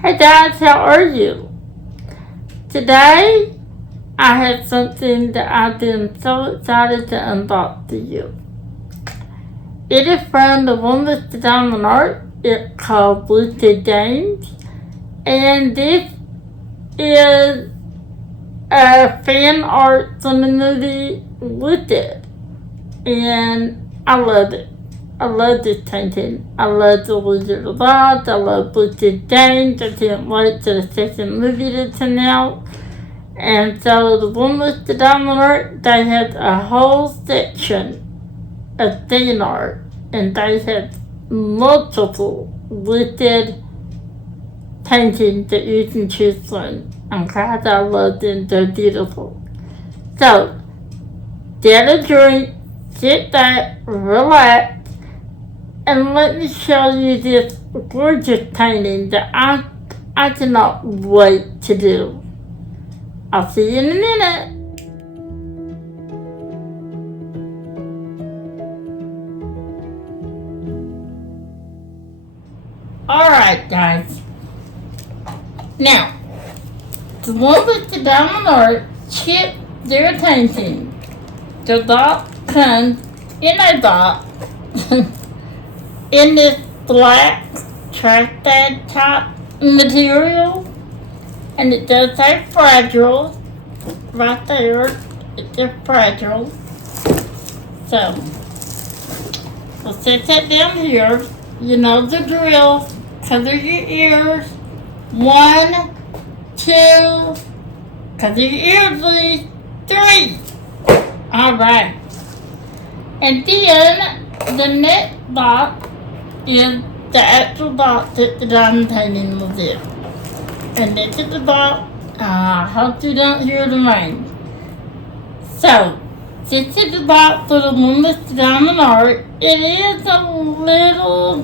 Hey guys, how are you? Today, I have something that I've been so excited to unbox to you. It is from the one with the diamond art. It's called Blue Games. And this is a fan art from the movie Wicked. And I love it. I love this painting. I love the Wizard of Oz. I love Blue Games. I can't wait to the second movie to come out. And so the one with the diamond art, they had a whole section of fan art. And they had multiple Wicked paintings that you can choose from. I'm glad I love them. They're beautiful. So, get a drink, sit back, relax, and let me show you this gorgeous painting that I cannot wait to do. I'll see you in a minute. Alright guys. Now, the one with the diamond art, chip their painting. The dot comes in a dot in this black trash bag top material, and it does say fragile right there. It says fragile. So we'll set that down here. You know the drill. Cover your ears. 1, 2. Cover your ears, please. 3. Alright. And then the next box is the actual box that the diamond painting was in. And this is the box. I hope you don't hear the rain. So, this is the box for the one with the diamond art. It is a little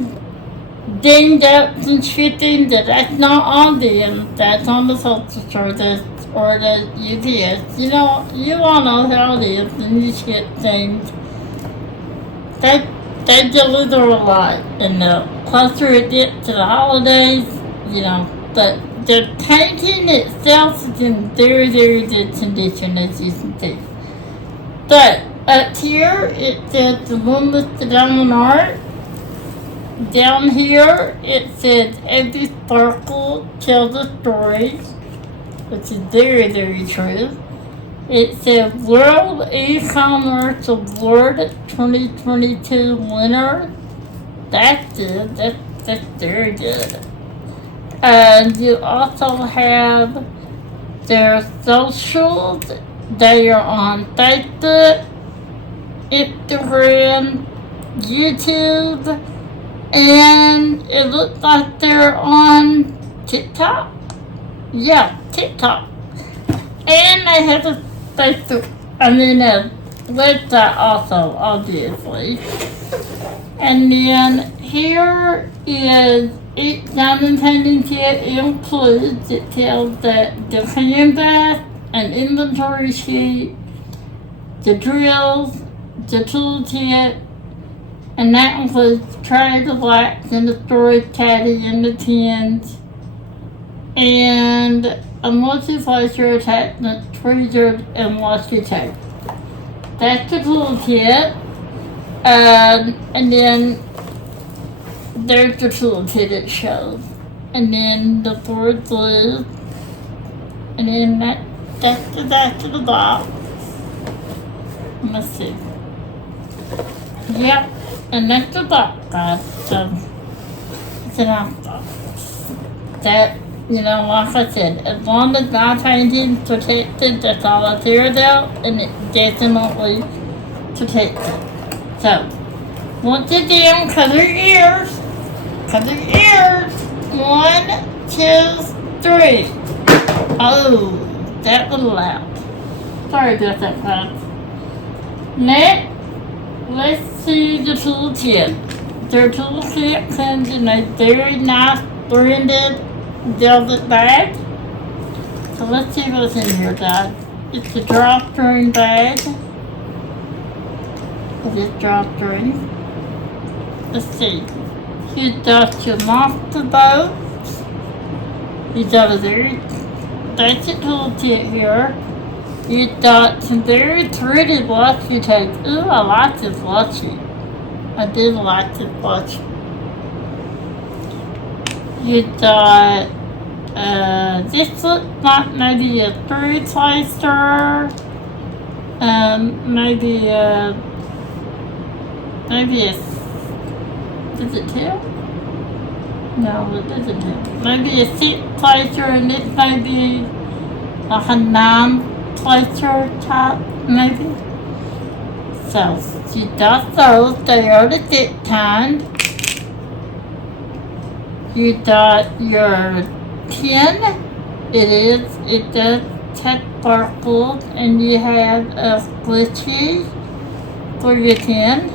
dinged up and shipping that's not on them. That's on the postal service or the UPS. You know, you all know how it is when you ship things. They deliver a lot, and the closer it gets to the holidays, you know, but the painting itself is in very, very good condition, as you can see. But up here, it says the one with the diamond art. Down here, it says every sparkle tells a story, which is very, very true. It says World E-Commerce Award 2022 winner. That's good. That's very good. You also have their socials. They are on Facebook, Instagram, YouTube, and it looks like they're on TikTok. Yeah, TikTok. And they have a Facebook, a website also, obviously. And then here is each diamond painting kit includes, it tells that the canvas, an inventory sheet, the drills, the toolkit, and that includes the tray, the wax, and the storage caddy, and the tins, and a multi-flasher attachment, tweezers, and washi tape. That's the toolkit. And then there's the toolkit it shows. And then the board glue. And then that's the back of the box. Let's see. Yep. And that's the box, guys. So it's an box. That, you know, like I said, as long as my painting's protected, that's all I care about, and it's definitely protected. So, once again, cover your ears. Cover your ears. 1, 2, 3. Oh, that was loud. Sorry about that, guys. Next, let's see the toolkit. Their toolkit comes in a very nice branded velvet bag. So let's see what's in here, guys. It's a drawstring bag. This drawstring. Let's see. Here's just your monster boat. You got a very basic toolkit here. You got some very pretty blushy tags. Ooh, I like this blushy. I did like this blush. You got, this looks like maybe a 3-placer. Maybe a, is it 2? No, it isn't 2. Maybe a 6-placer, and this may be like a 9-placer type, maybe. So, you got those. They are the thick kind. You got your tin. It does have sparkles, and you have a glitchy for your tin.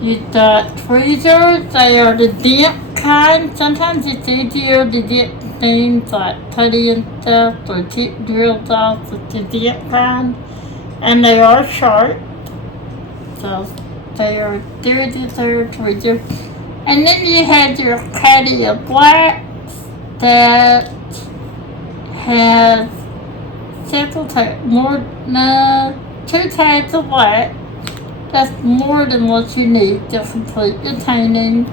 You got tweezers. They are the dip kind. Sometimes it's easier to dip things like putty and stuff or tip drills off with the dip kind. And they are sharp. So they are tweezers. And then you had your caddy of blacks that has several two tags of black. That's more than what you need to complete your painting.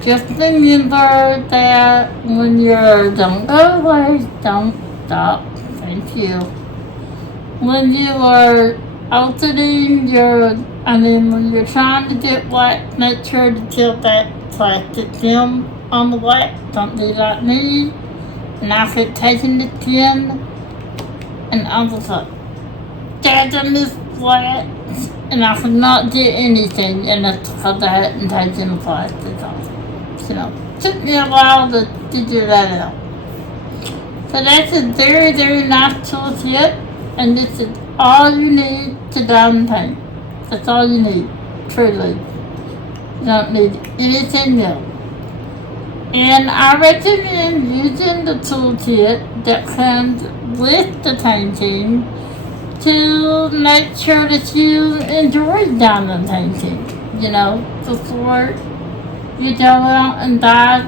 Just remember that when you're, don't go away, don't stop, thank you. When you are alternating when you're trying to get black, make sure to kill that plastic film on the black. Don't be like me. And I kept taking the tin and I was like, dabbing this black, and I could not get anything, and that's because I hadn't taken the plastic off. So it took me a while to figure that out. So that's a very, very nice toolkit, and this is all you need to diamond paint. That's all you need, truly. You don't need anything else. And I recommend using the toolkit that comes with the painting to make sure that you enjoy diamond painting, before you go out and buy,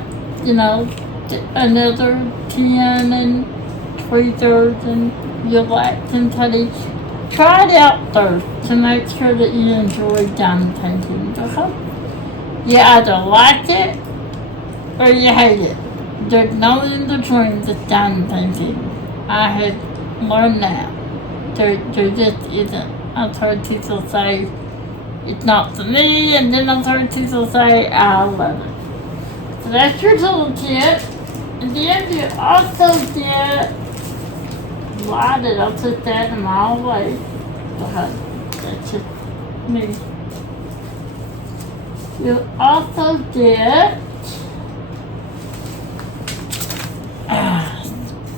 another tin and tweezers and your blacks and putty. Try it out first to make sure that you enjoy diamond painting, because you either like it or you hate it. There's no in between with diamond painting. I have learned that. There just isn't. I've heard people say it's not for me, and then I've heard people say I love it. So that's your toolkit. And then you also get, why did I put that in my way? Because that's just me. You also get,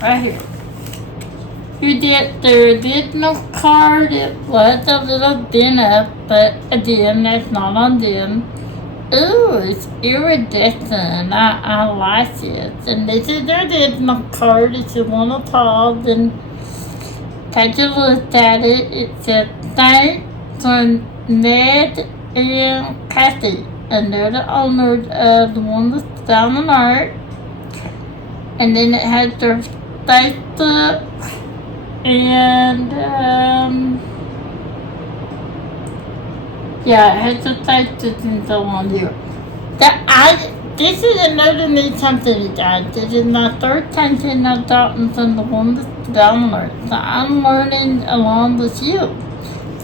right here. You get the original card. It was a little bent up, but again, that's not on them. Ooh, it's iridescent. I like it. And this is the original card. If you want to pause and take a look at it, it says thanks from Ned and Kathy. And they're the owners of the one that's down on art. And then it has their Facebook. And, yeah, it has the Facebook and so on here. This is another neat something, guys. This is my third painting I've gotten from the one that's down on art. So I'm learning along with you.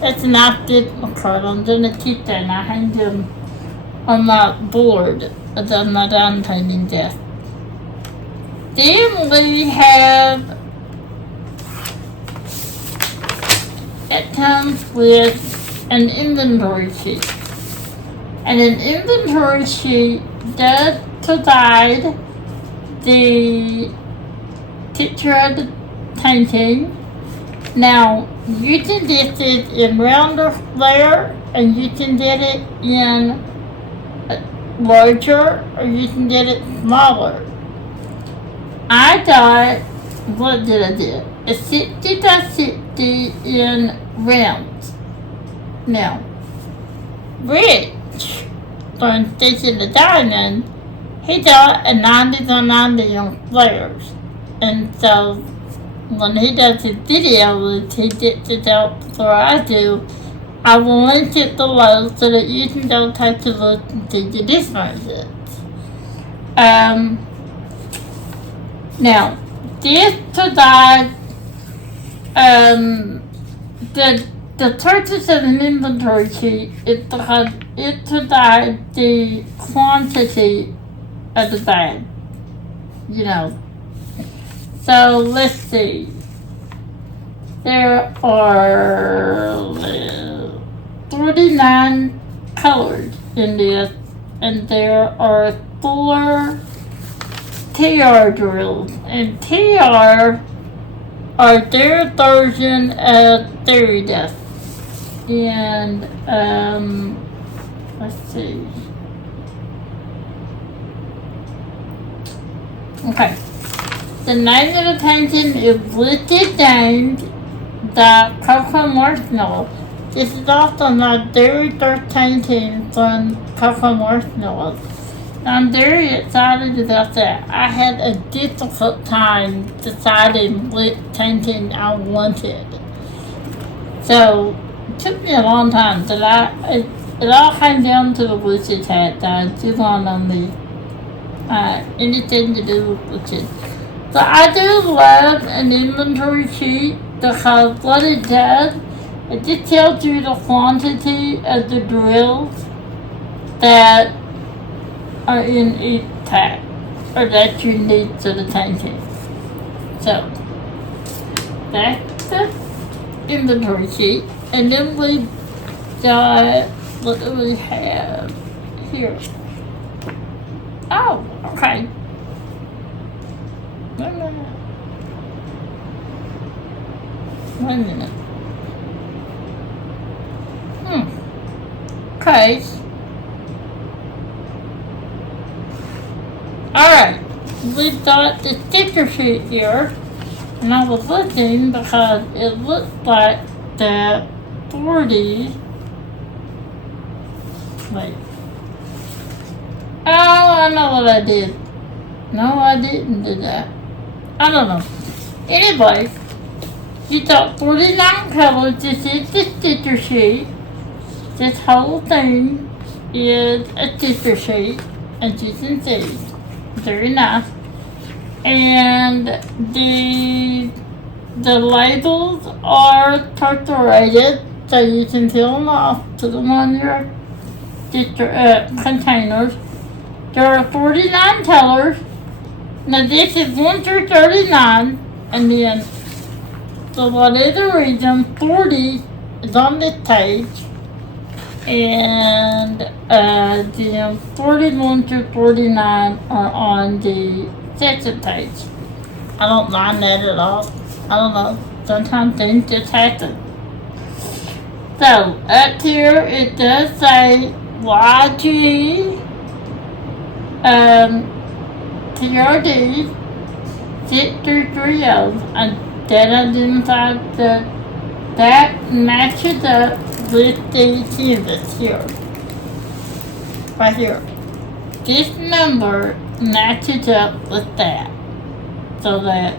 That's an active card. I'm going to keep that and I hang them on my board on my down painting desk. Then we have, it comes with an inventory sheet. And an inventory sheet does provide the picture of the painting. Now, you can get it in rounder layer, and you can get it in larger, or you can get it smaller. I got, what did I do? A 60 by 60 in rounds. Now, Rich, from Station the Diamond, he does a 90s on 90 on flares. And so when he does his videos, he gets it out before I do. I will link it below so that you can go take a look and see the differences. Now, this today, the purchase of an inventory sheet is because it provides the quantity of the bag. You know. So let's see. There are 49 colors in this, and there are 4 TR drills, and TR are their version of theory dust. And let's see. Okay. The name of the painting is listed named the Coco Marshmallow. This is also my very first painting from Coco Marshmallow. I'm very excited about that. I had a difficult time deciding which painting I wanted. So it took me a long time, but it all came down to the witch's hat that I do want on the anything to do with witches. So I do love an inventory sheet because what it does, it just tells you the quantity of the drills that are in each pack, or that you need for the painting. So that's the inventory sheet, and then we got, what do we have here? Oh, okay. Wait a minute. Okay. Alright. We've got the sticker sheet here. And I was looking because it looks like the 40. Wait. Oh, I know what I did. No, I didn't do that. I don't know. Anyway, you got 49 colors. This is the sticker sheet. This whole thing is a sticker sheet, as you can see. Very nice. And the labels are perforated, so you can peel them off, put them on your containers. There are 49 colors. Now this is 1 through 39, and then for whatever reason 40 is on this page, and then 41 through 49 are on the second page. I don't mind that at all. I don't know. Sometimes things just happen. So up here it does say YG TRD 6330, and that identifies that matches up with the canvas here. Right here. This number matches up with that, so that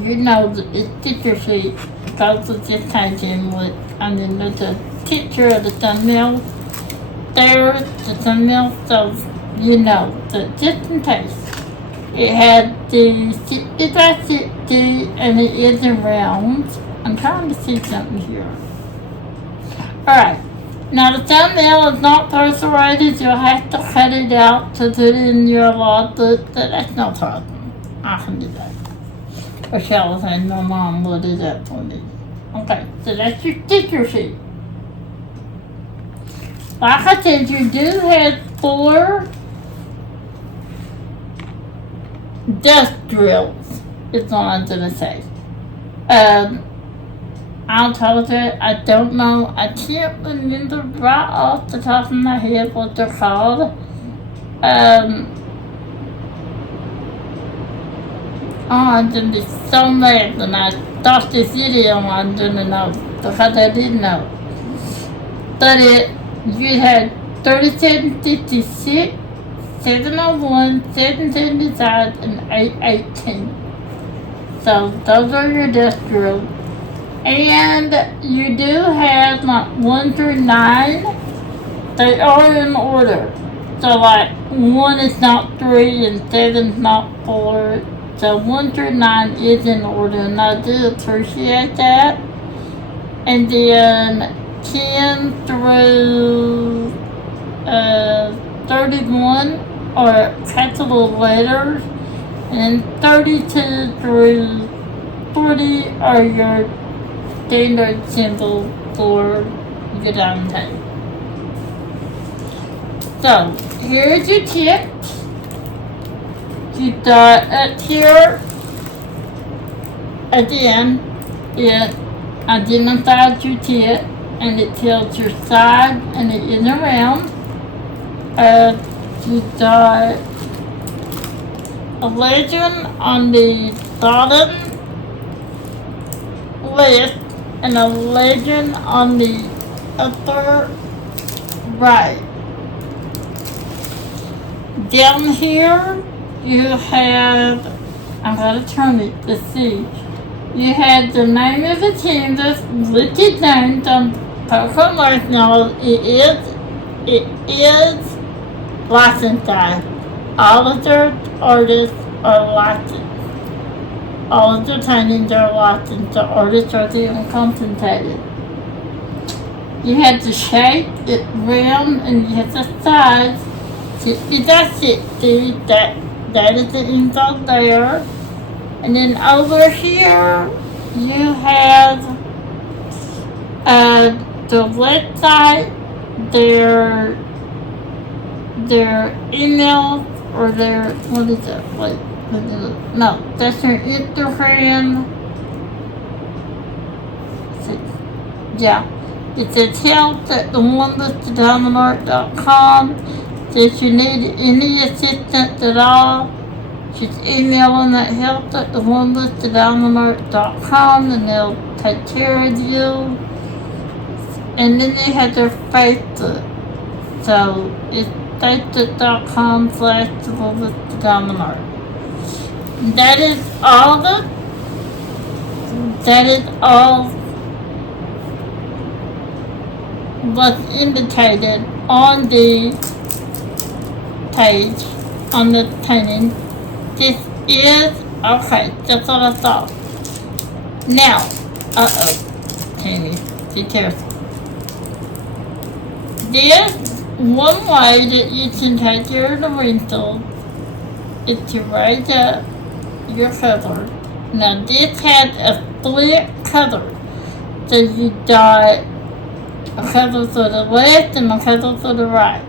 you know that the sticker sheet goes with this painting with, and then there's a picture of the thumbnail there, the thumbnail, so you know that just in case. It had the 60 by 60, and it is in rounds. I'm trying to see something here. Alright, now the thumbnail is not perforated. You'll have to cut it out to put in your logbook, but that's no problem. I can do that. Or shall I say, my mom will do that for me. Okay, so that's your sticker sheet. Like I said, you do have 4 dust drills, is what I'm gonna say. I'll tell you, I don't know, I can't remember right off the top of my head what they're called. I'm gonna be so mad when I start this video. I'm gonna know, because I didn't know. But you had 3756, 701, 775, and 818. So those are your desk drills. And you do have like 1 through 9. They are in order. So like 1 is not 3 and 7 is not 4. So 1 through 9 is in order, and I do appreciate that. And then 10 through 31 are capital letters, and 32 through 40 are your standard symbol for your diamond tape. So, here's your tips. You got up here, again, it identifies your tip, and it tells your side and it is around. You got a legend on the bottom left and a legend on the upper right. Down here, you have, I'm going to turn it to see. You have the name of the team, the listed names on Pokemon Life. Now, it is licensed. All of their artists are licensed. All of their paintings are licensed. The artists are even concentrated. You have the shape, it's round, and you have the size. 60 by 60, that is the inside there. And then over here, you have the website, their email, or their, what is it? Wait, no, that's their Instagram. Yeah, it says help at TheOneListedDiamondArt.com. If you need any assistance at all, just email them at help at TheOneListedDiamondArt.com, and they'll take care of you. And then they have their Facebook. So it's facebook.com/TheOneListedDiamondArt. That is all what's indicated on the page, on the painting. This is, okay, that's what I thought. Now, Tammy, be careful. There's one way that you can take care of the wrinkles is to raise up your color. Now this has a split color. So you got a color to the left and a color to the right.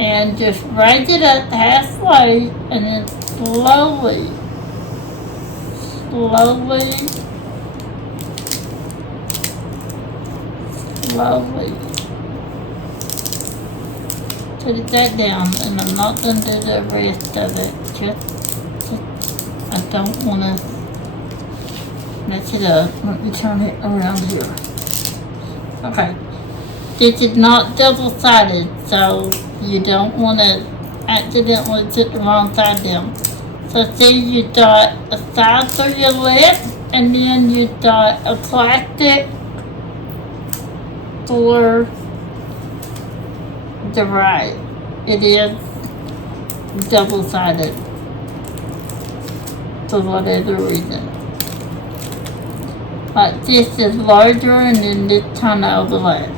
And just raise it up halfway, and then slowly put it back down. And I'm not going to do the rest of it. Just I don't want to mess it up. Let me turn it around here. Okay. This is not double-sided, so you don't want to accidentally put the wrong side down. So see, you got a side for your left, and then you got a plastic for the right. It is double-sided for whatever reason. Like this is larger, and then this kind of overlaps.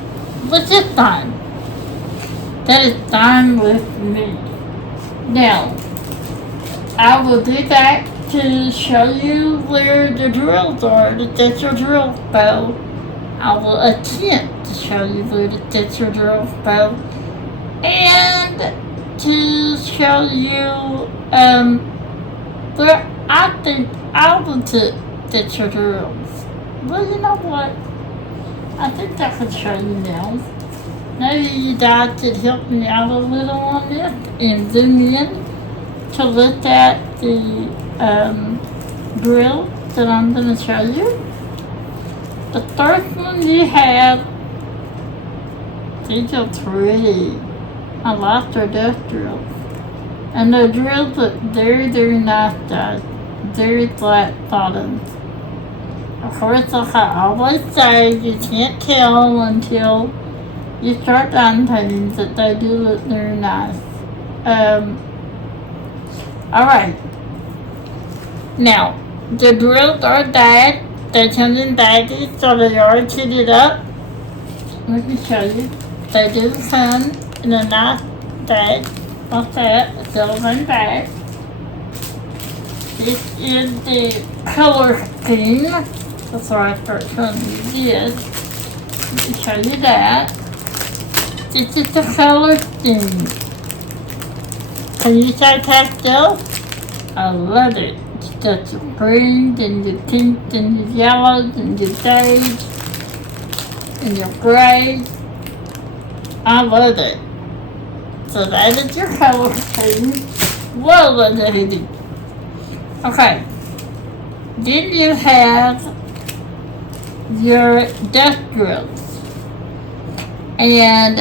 Which is fine. That is fine with me. Now, I will be back to show you where the drills are, the texture drill bow. I will attempt to show you where the texture drill bow, and to show you where I think I will put texture drills. Well, you know what? I think I can show you now. Maybe you guys could help me out a little on this and zoom in to look at the drill that I'm going to show you. The first one you have, these are pretty. I I like their death drills. And the drills look very, very nice, guys. Very flat bottoms. Of course, like I always say, you can't tell until you start dime paintings that they do look very nice. Alright. Now, the drills are dyed. They come in baggies, so they are kitted up. Let me show you. They do come in a nice bag, like that, a silicone bag. This is the color scheme. That's why I start showing you this. Let me show you that. This is the color scheme. Can you say pastel? I love it. It's got your greens and your pinks and your yellows and your beige and your grays. I love it. So that is your color scheme. Well, what did it do? Okay. Then you have your dust drills. And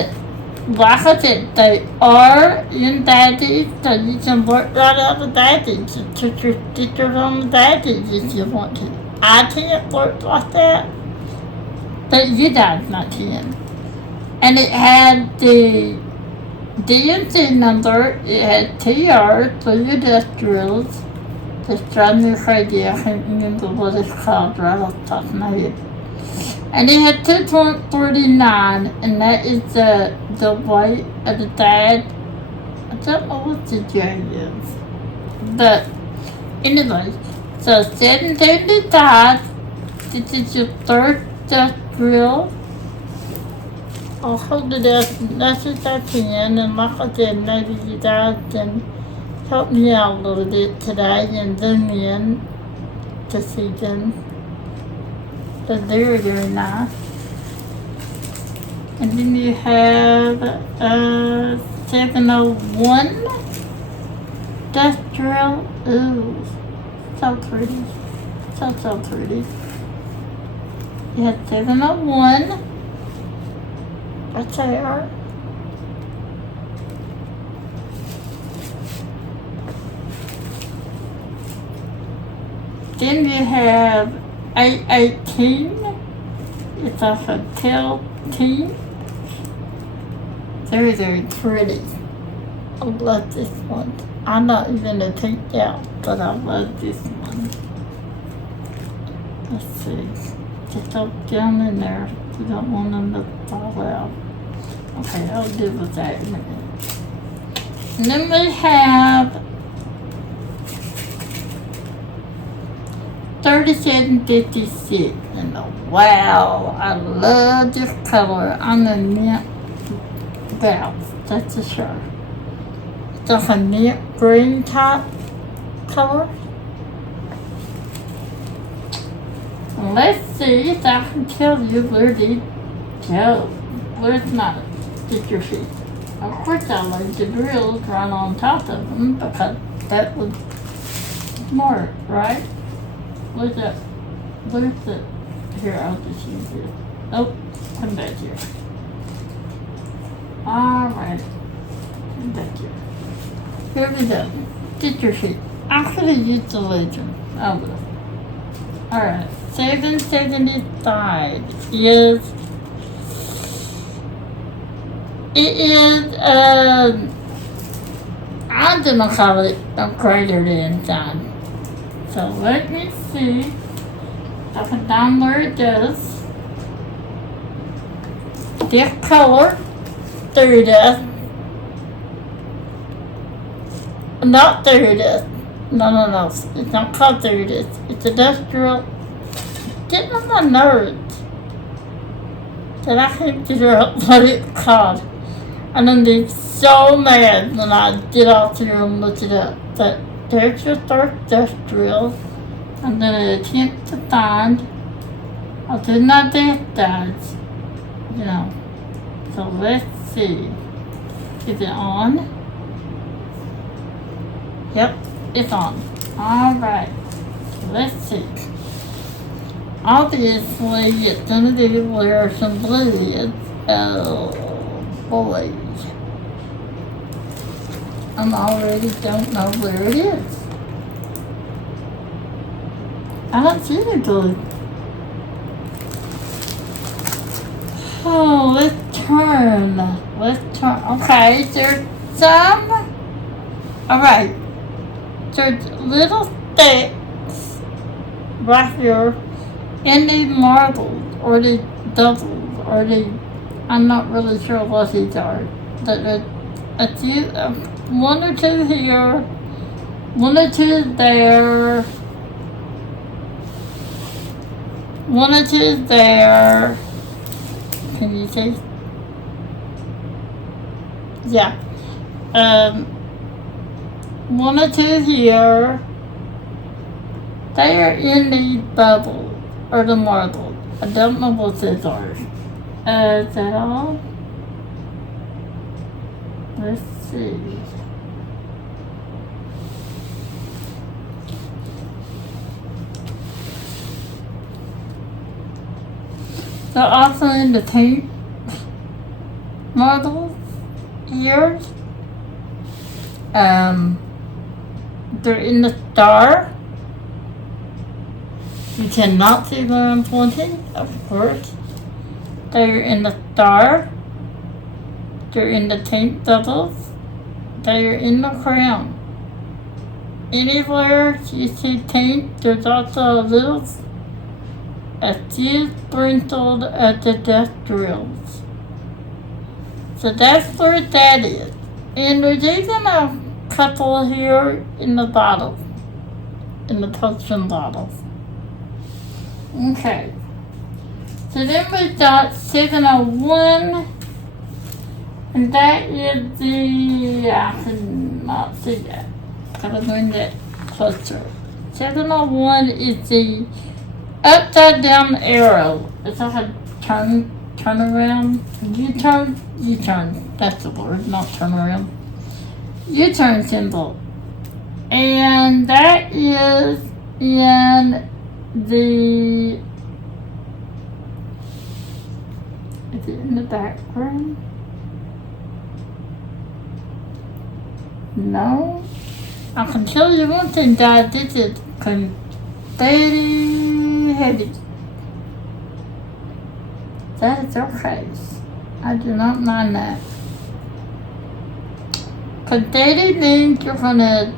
like I said, they are in badges, so you can work right out the badges. You put your stickers on the badges if you want to. I can't work like that, but you guys not can. And it had the DMC number, it had TR for your dust drills. This drives me crazy, I can't remember what it's called right off the top of my head. And it had 2.39, and that is the weight of the dad. I don't know what the J is. But, anyway, so 775, this is your third dust drill. I'll hold it as much as I can, and like I said, maybe you guys can help me out a little bit today and zoom in to see them. They're very, very nice. And then you have 701 dust drill. Ooh, so pretty. So pretty. You have 701 right there. Then you have 818. It's a hotel team. Very, very pretty. I love this one. I'm not even a pink out, but I love this one. Let's see. Just up down in there. You don't want them to fall out. Okay, I'll deal with that in a minute. And then we have 3756, and wow, I love this color on the mint valve, that's for sure. It's like a mint green type color. And let's see if I can tell you where these go. Where's my sticker sheet? Of course I laid the drills right on top of them because that was smart, right? Where's that? Where's the? Here, I'll just use this. Oh, come back here. Alright. Come back here. Here we go. Sticker sheet. I could have used the legend. I will. Alright. 775 is. It is, I'm gonna call it a crater inside. So let me see if I can download it does. This color, through this. Not through this. No. It's not called through this. It's industrial. Getting on my nerves. That I can't figure out what it's called. And I'm being so mad when I get off here and look it up. But there's your third dust drill. I'm going to attempt to find. I'll do my best, guys. You know. So let's see. Is it on? Yep, it's on. Alright. Let's see. Obviously, it's going to be where some blue is. Oh, boy. I already don't know where it is. I don't see the glue. Oh, let's turn. Okay, there's some. Alright. There's little sticks right here in the marbles or the doubles or the. I'm not really sure what these are. A few, one or two here, one or two there, one or two there. Can you see? Yeah. One or two here. They are in the bubble or the marble. I don't know what these are. Is that all? Let's see. So also in the paint models here, they're in the star. You cannot see where I'm pointing, of course. They're in the star. They're in the paint bubbles. They're in the crown. Anywhere you see paint, there's also a few sprinkled at the death drills. So that's where that is. And there's even a couple here in the bottles, in the potion bottles. Okay. So then we got 701. And that is the, I cannot see that. Gotta bring that closer. 701 is the upside down arrow. It's like a turn around. U-turn. That's the word, not turn around. U-turn symbol. And that is in the, is it in the background? No. I can tell you one thing that this is very heavy. That is okay. I do not mind that. Confetti means you're gonna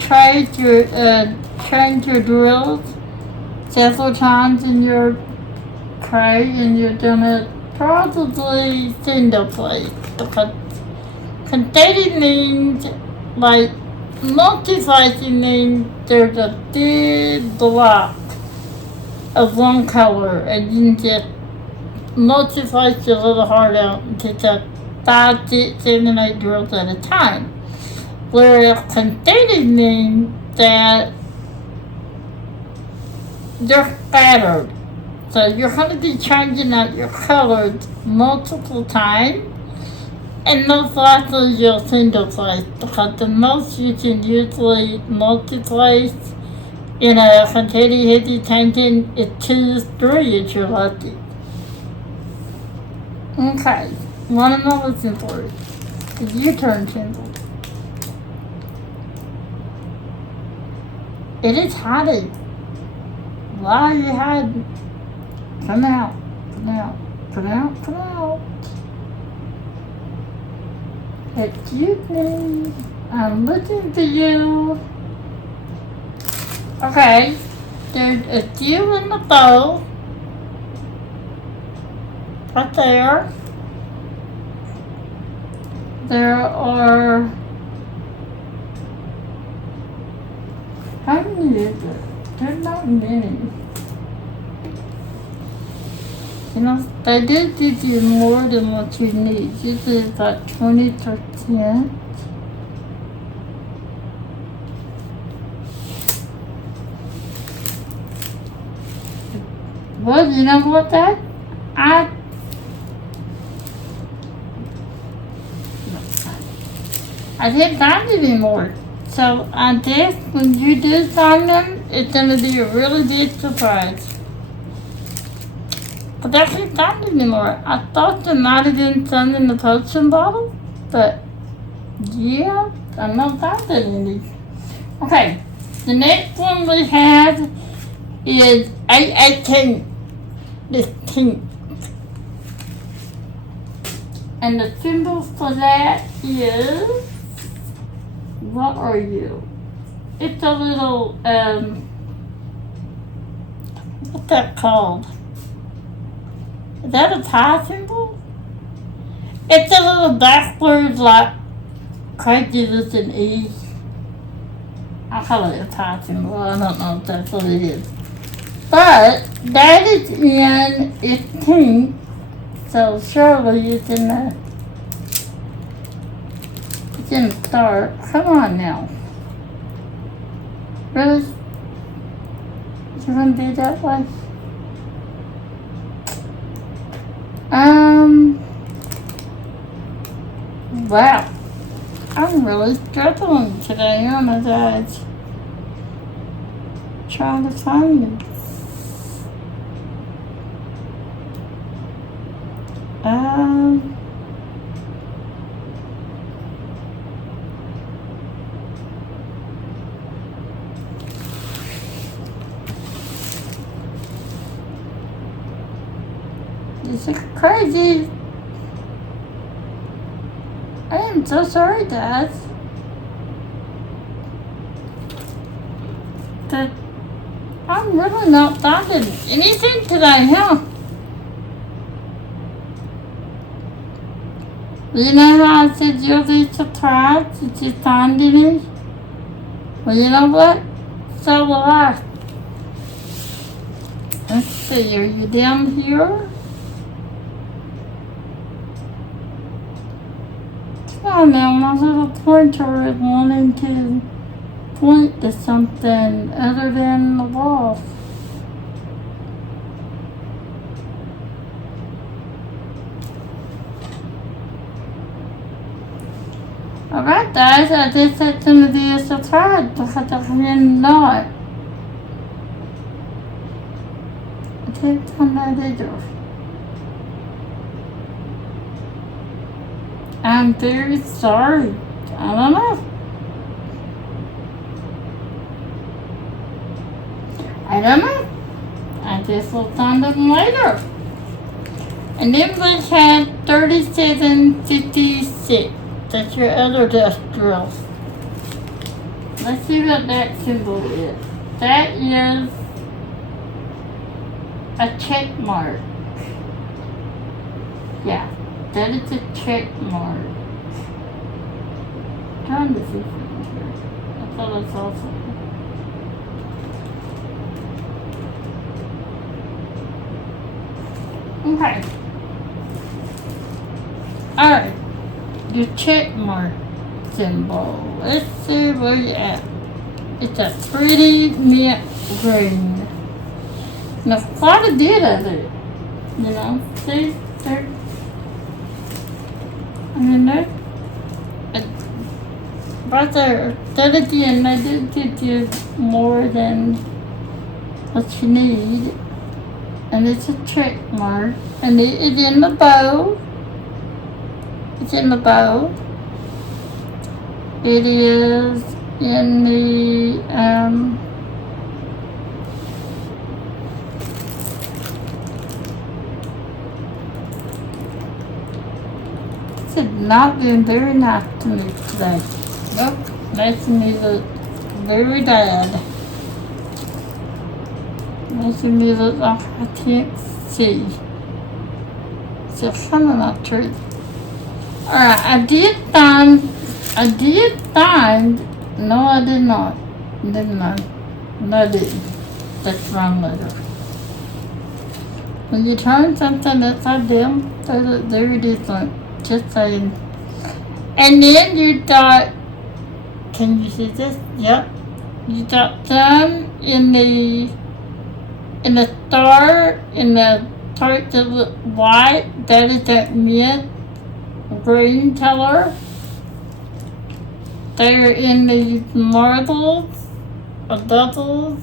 change your drills several times in your tray, and you're gonna probably single plate, because confetti means, like, multi-slicing means there's a big block of one color, and you can just multi-slice your little heart out and pick up 5, 6, 7, 8 drills at a time. Whereas confetti means that they're scattered. So you're going to be changing out your colors multiple times. And most likely you'll single place, because the most you can usually multi-place in a confetti heavy painting is 2 to 3 if you're lucky. Okay, what am I looking for? The U-turn symbol. It is hiding. Why are you hiding? Come out. Excuse me, I'm looking for you. Okay, there's a few in the bowl. Right there. There are, how many is it? There's not many. You know, they do give you more than what you need. Usually it's like 20%. Well, you know what that? I didn't find it anymore. So I guess when you do find them, it's going to be a really big surprise. But I can't find it anymore. I thought there might have been some in the potion bottle, but yeah, I'm not finding any. Okay, the next one we have is 8/18, this pink. And the symbol for that is, what are you? It's a little, what's that called? Is that a tie symbol? It's a little backwards, like crazy with an E. I call it a tie symbol. I don't know if that's what it is. But that is in, it's pink. So surely it's in the dark. Come on now. Really? Is it gonna be that way? Wow. I'm really struggling today, aren't I, guys? Trying to find it. This is crazy. I am so sorry, guys. That I'm really not finding anything today, huh? You know how I said you'll be surprised if you find any? Well, you know what? So will I. Let's see, are you down here? Oh, now my little pointer is wanting to point to something other than the wall. Alright guys, I guess that's going to be a surprise because I didn't know it. I can't find that either. I'm very sorry. I don't know. I don't know. I guess we'll find them later. And then we had 3756. That's your other dust drill. Let's see what that symbol is. That is a check mark. Yeah, that is a check mark. I'm trying to see something here. I thought I saw something. Okay. Alright. Your check mark symbol. Let's see where you're at. It's a pretty mint green. Now, quite a bit of it. You know, see, there. I mean, there. Right there. That again, they did give you more than what you need. And it's a check mark. And it is in the bow. It's in the bow. It is in the, this has not been very nice to me today. Nope, making me look very bad. Making me look like I can't see. So kind of not true. Alright, I did find, no I did not, didn't I? No I didn't. That's the wrong letter. When you turn something upside down, they look very different, just saying. And then you got, can you see this? Yep. You got some in the star, in the parts that look white, that is that mint green color. They're in these marbles or doubles.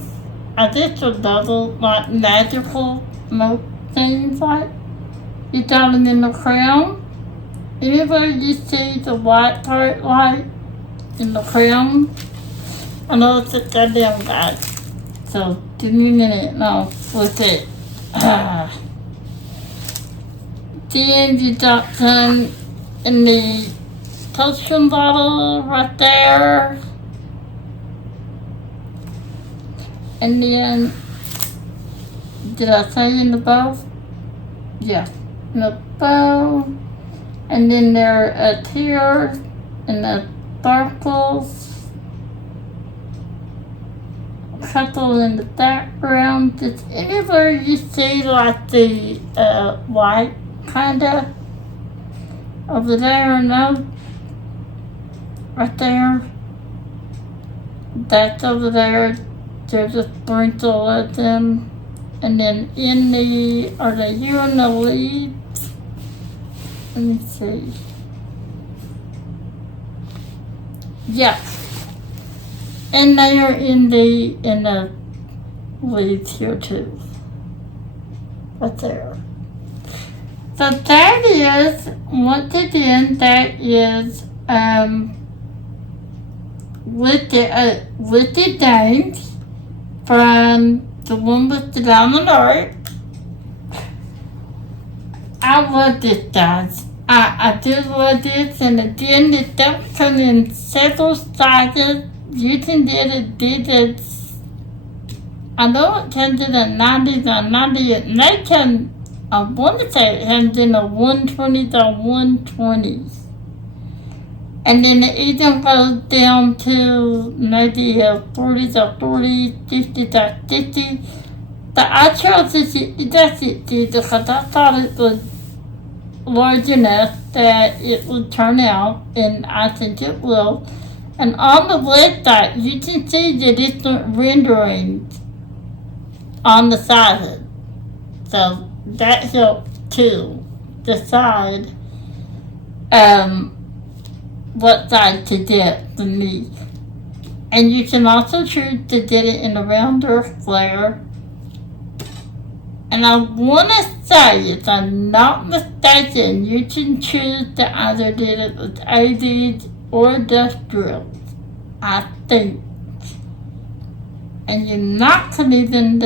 I think they're double, like magical things like. You got them in the crown. Anywhere you see the white part like in the crown. I know it's a goddamn guy. So give me a minute and I'll flip it. Then you drop some in the potion bottle right there. And then, did I say in the bowl? Yeah, in the bowl. And then there are tears and the sparkles. Couple in the background. Does anywhere you see like the white kinda over there? No, right there. That's over there. There's a sprinkle of them, and then in the are they here in the leaves? Let me see. Yeah. And they are in the leaves here too. Right there. So that is, once again, that is with the names from the one with the diamond art. I love this, guys. I do love this, and again, it does come in several sizes. You can get it, I know it comes in a 90s or 90, and they can, I want to say it comes in a 120s or 120s. And then it even goes down to maybe a 40s or 40s, 50s or 50s. But I chose this because I thought it was large enough that it would turn out, and I think it will. And on the website, you can see the different renderings on the side. So that helps to decide what side to get for me. And you can also choose to get it in a rounder flare. And I want to say, if I'm not mistaken, you can choose to either get it with 80s or industrial, I think. And you're not going to even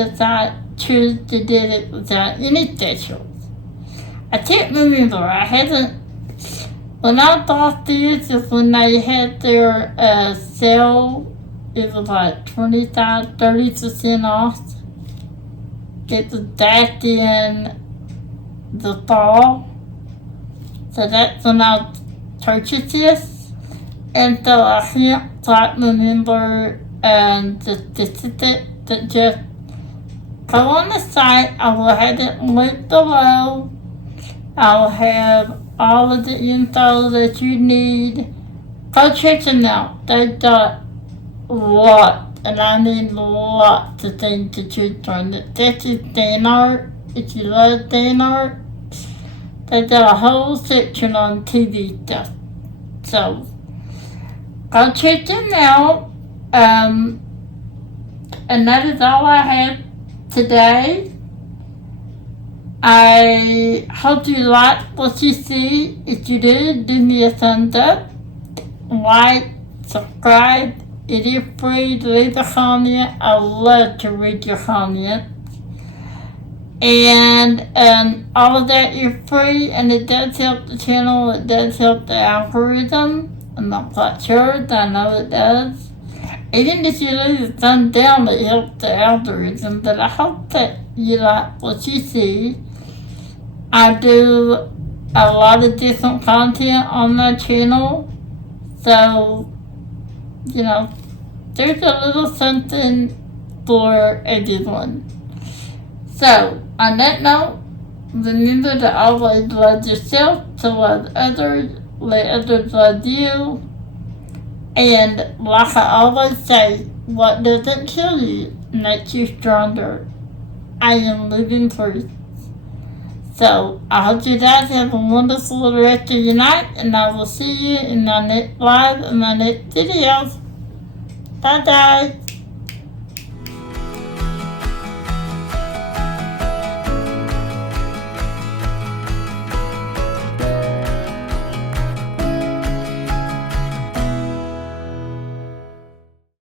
choose to get it without any specials. I can't remember. I haven't. When I bought this, is when they had their sale, it was like 25-30% off. It was back in the fall. So that's when I purchased this. And so I can't quite remember the specific, but just go on the site. I will have it linked below. I'll have all of the info that you need. Go check them out. They've got lots, and I mean lots of things to choose from. This is fan art. If you love fan art, they've got a whole section on TV stuff. So go check them out. And that is all I have today. I hope you like what you see. If you do, give me a thumbs up. Like, subscribe. It is free to leave a comment. I love to read your comments. And all of that is free, and it does help the channel. It does help the algorithm. I'm not quite sure, but I know it does. Even if you leave a thumb down, it helps the algorithm. But I hope that you like what you see. I do a lot of different content on my channel. So, you know, there's a little something for everyone. So, on that note, remember to always love yourself, to love others, let others love you. And like I always say, what doesn't kill you makes you stronger. I am living proof. So, I hope you guys have a wonderful rest of your night, and I will see you in my next live and my next videos. Bye guys.